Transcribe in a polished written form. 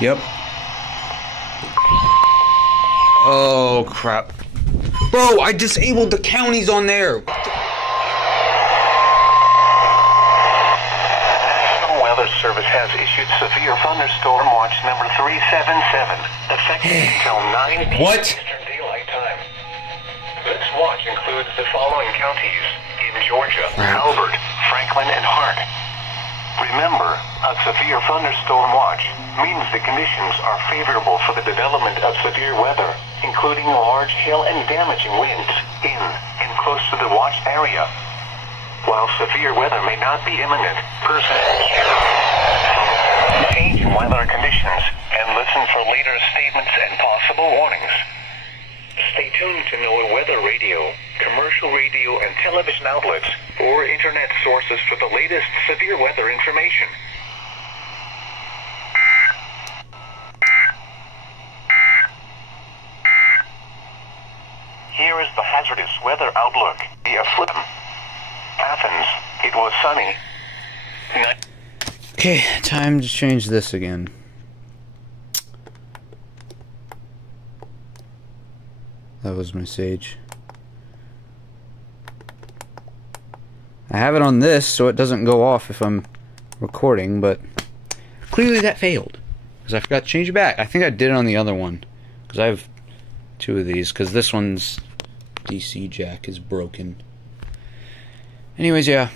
Yep. Oh, crap. Bro, I disabled the counties on there. National Weather Service has issued severe thunderstorm watch number 377, effective until 9 p.m. What? Eastern Daylight Time. This watch includes the following counties in Georgia: Albert, Franklin, and Hart. Remember, a severe thunderstorm watch means the conditions are favorable for the development of severe weather, including large hail and damaging winds in and close to the watch area. While severe weather may not be imminent, persons change weather conditions and listen for later statements and possible warnings. Stay tuned to NOAA weather radio, commercial radio and television outlets, or internet sources for the latest severe weather information. Here is the hazardous weather outlook. The Athens, it was sunny. Okay, time to change this again. That was my sage. I have it on this so it doesn't go off if I'm recording, but clearly that failed because I forgot to change it back. I think I did it on the other one because I have two of these because this one's DC jack is broken. Anyways, yeah.